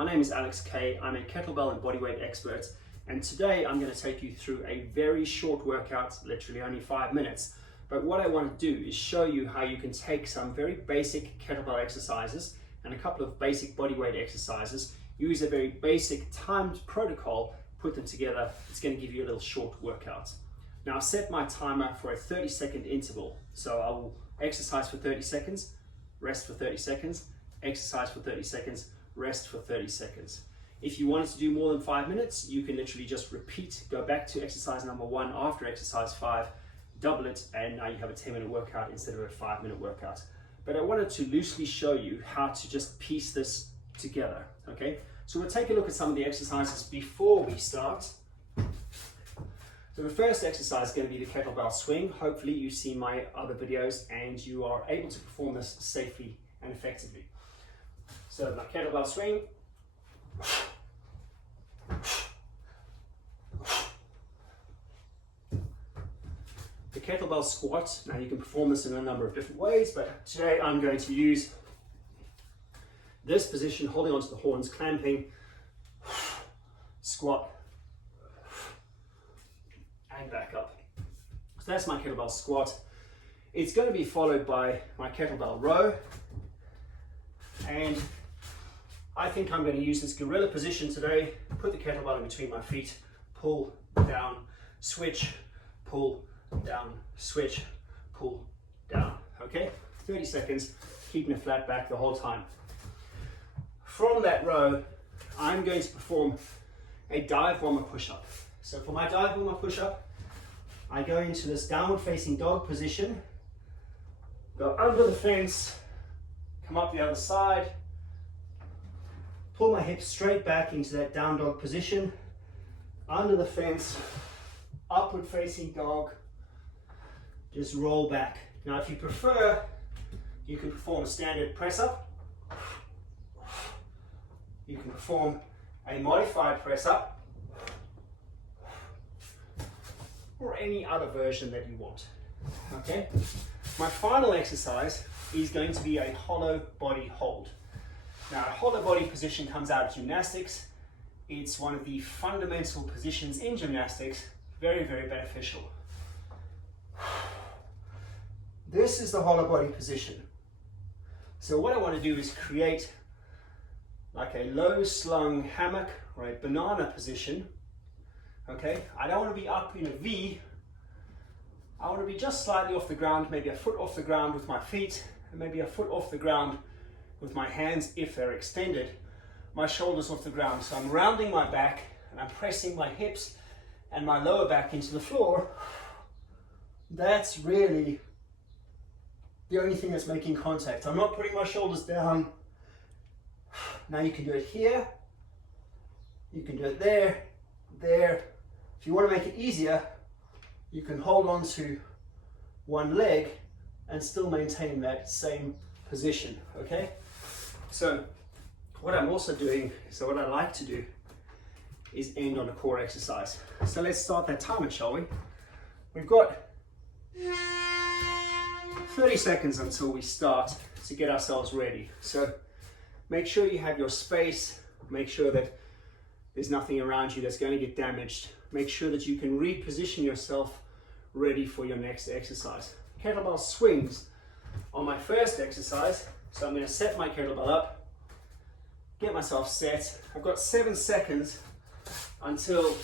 My name is Alex Kay. I'm a kettlebell and bodyweight expert, and today I'm going to take you through a very short workout, literally only 5 minutes. But what I want to do is show you how you can take some very basic kettlebell exercises and a couple of basic bodyweight exercises, use a very basic timed protocol, put them together. It's going to give you a little short workout. Now I've set my timer for a 30-second interval. So I will exercise for 30 seconds, rest for 30 seconds, exercise for 30 seconds, rest for 30 seconds. If you wanted to do more than 5 minutes, you can literally just repeat, go back to exercise number 1 after exercise 5, double it, and now you have a 10-minute workout instead of a 5-minute workout. But I wanted to loosely show you how to just piece this together, okay? So we'll take a look at some of the exercises before we start. So the first exercise is going to be the kettlebell swing. Hopefully you've seen my other videos and you are able to perform this safely and effectively. So my kettlebell swing. The kettlebell squat. Now you can perform this in a number of different ways, but today I'm going to use this position, holding onto the horns, clamping, squat, and back up. So that's my kettlebell squat. It's going to be followed by my kettlebell row, and I think I'm going to use this gorilla position today. Put the kettlebell in between my feet, pull down, switch, pull down, switch, pull down. Okay, 30 seconds, keeping the flat back the whole time. From that row, I'm going to perform a dive bomber push-up. So for my dive bomber push-up, I go into this downward facing dog position, go under the fence, come up the other side, pull my hips straight back into that down dog position, under the fence, upward facing dog, just roll back. Now if you prefer, you can perform a standard press up, you can perform a modified press up, or any other version that you want. Okay? My final exercise is going to be a hollow body hold. Now, a hollow body position comes out of gymnastics. It's one of the fundamental positions in gymnastics, very, very beneficial. This is the hollow body position. So what I want to do is create like a low slung hammock or a banana position. Okay, I don't want to be up in a V. I want to be just slightly off the ground, maybe a foot off the ground with my feet, and maybe a foot off the ground with my hands if they're extended, my shoulders off the ground. So I'm rounding my back and I'm pressing my hips and my lower back into the floor. That's really the only thing that's making contact. I'm not putting my shoulders down. Now you can do it here, you can do it there, there. If you want to make it easier, you can hold on to one leg and still maintain that same position, okay? So what I'm also doing, so what I like to do is end on a core exercise. So let's start that timer, shall we? We've got 30 seconds until we start to get ourselves ready. So make sure you have your space, make sure that there's nothing around you that's going to get damaged. Make sure that you can reposition yourself ready for your next exercise. Kettlebell swings on my first exercise. So I'm going to set my kettlebell up, get myself set. I've got 7 seconds until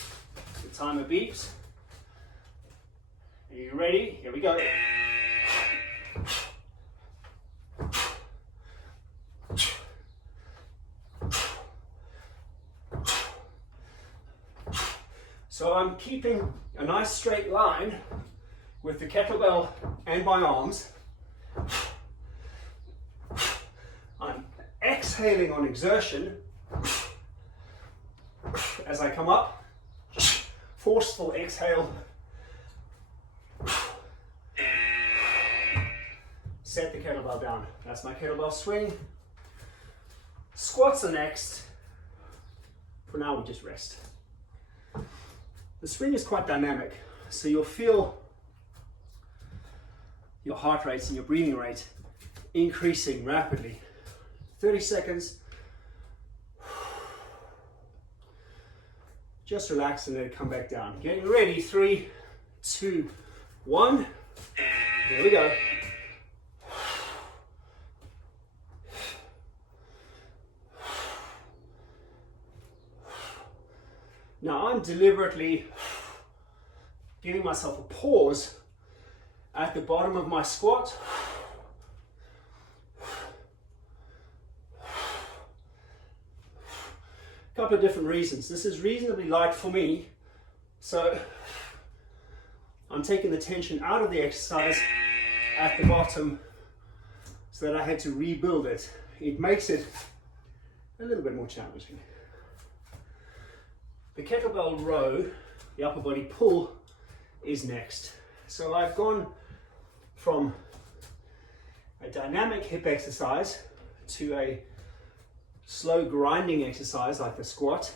the timer beeps. Are you ready? Here we go. So I'm keeping a nice straight line with the kettlebell and my arms. I'm exhaling on exertion as I come up. Forceful exhale. Set the kettlebell down. That's my kettlebell swing. Squats are next. For now, we just rest. The swing is quite dynamic, so you'll feel your heart rate and your breathing rate increasing rapidly. 30 seconds. Just relax and then come back down. Getting ready, 3, 2, 1. There we go. Now I'm deliberately giving myself a pause at the bottom of my squat. A couple of different reasons. This is reasonably light for me, so I'm taking the tension out of the exercise at the bottom so that I had to rebuild it. It makes it a little bit more challenging. The kettlebell row, the upper body pull, is next. So I've gone from a dynamic hip exercise to a slow grinding exercise like the squat,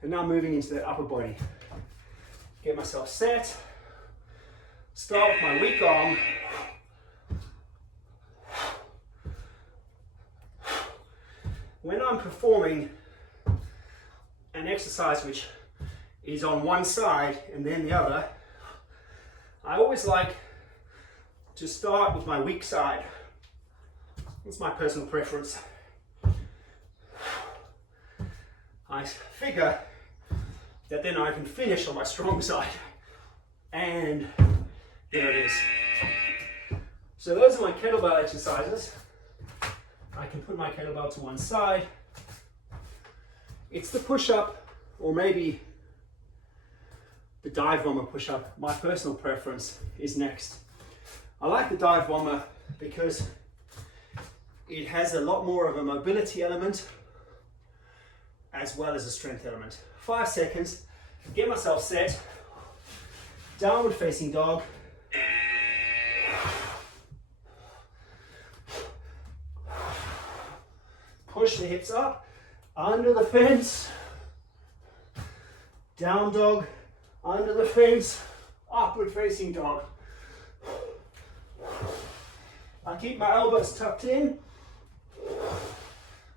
and now moving into the upper body. Get myself set, start with my weak arm, when I'm performing an exercise which is on one side and then the other, I always like to start with my weak side. It's my personal preference. I figure that then I can finish on my strong side, and there it is. So those are my kettlebell exercises. I can put my kettlebell to one side. It's the push-up, or maybe the dive bomber push-up. My personal preference is next. I like the dive bomber because it has a lot more of a mobility element as well as a strength element. 5 seconds, get myself set, downward facing dog. Push the hips up, under the fence, down dog, under the fence, upward facing dog. I keep my elbows tucked in.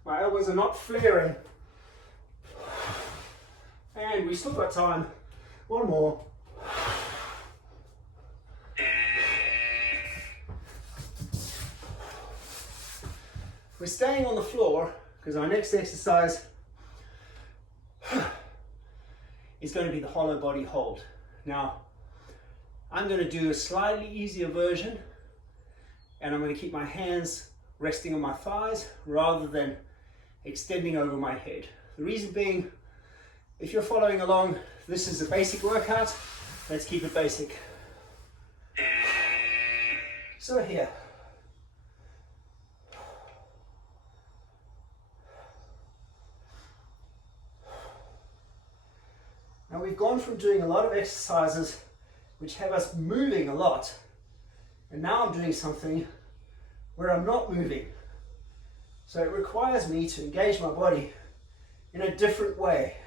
My elbows are not flaring. And we still got time. One more. We're staying on the floor because our next exercise is going to be the hollow body hold. Now, I'm going to do a slightly easier version, and I'm going to keep my hands resting on my thighs rather than extending over my head. The reason being, if you're following along, this is a basic workout. Let's keep it basic. So here. Now we've gone from doing a lot of exercises which have us moving a lot, and now I'm doing something where I'm not moving. So it requires me to engage my body in a different way.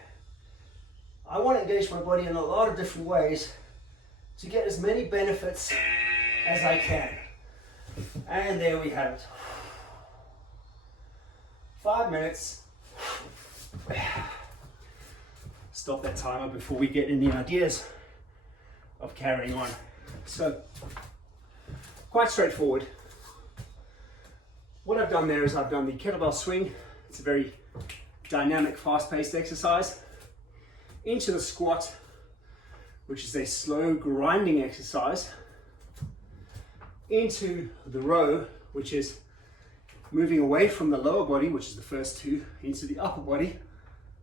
I want to engage my body in a lot of different ways to get as many benefits as I can. And there we have it. 5 minutes. Stop that timer before we get any ideas of carrying on. So, quite straightforward. What I've done there is I've done the kettlebell swing. It's a very dynamic, fast-paced exercise. Into the squat, which is a slow grinding exercise. Into the row, which is moving away from the lower body, which is the first two, into the upper body.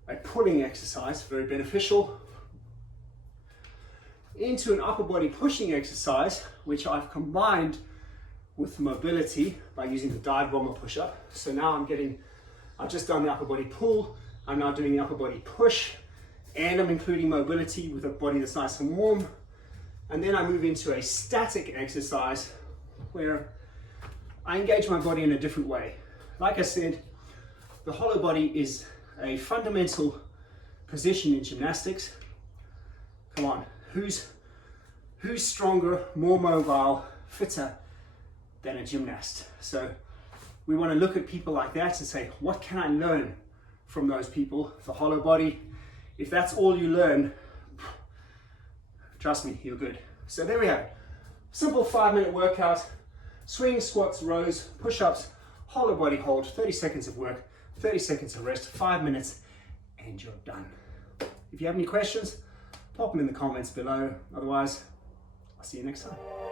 A pulling exercise, very beneficial. Into an upper body pushing exercise, which I've combined with mobility by using the dive bomber push-up. So now I've just done the upper body pull, I'm now doing the upper body push, and I'm including mobility with a body that's nice and warm. And then I move into a static exercise where I engage my body in a different way. Like I said, the hollow body is a fundamental position in gymnastics. Come on, who's stronger, more mobile, fitter than a gymnast? So we want to look at people like that and say, what can I learn from those people? The hollow body If that's all you learn, trust me, you're good. So there we have it. Simple 5-minute workout, swing, squats, rows, push-ups, hollow body hold, 30 seconds of work, 30 seconds of rest, 5 minutes, and you're done. If you have any questions, pop them in the comments below. Otherwise, I'll see you next time.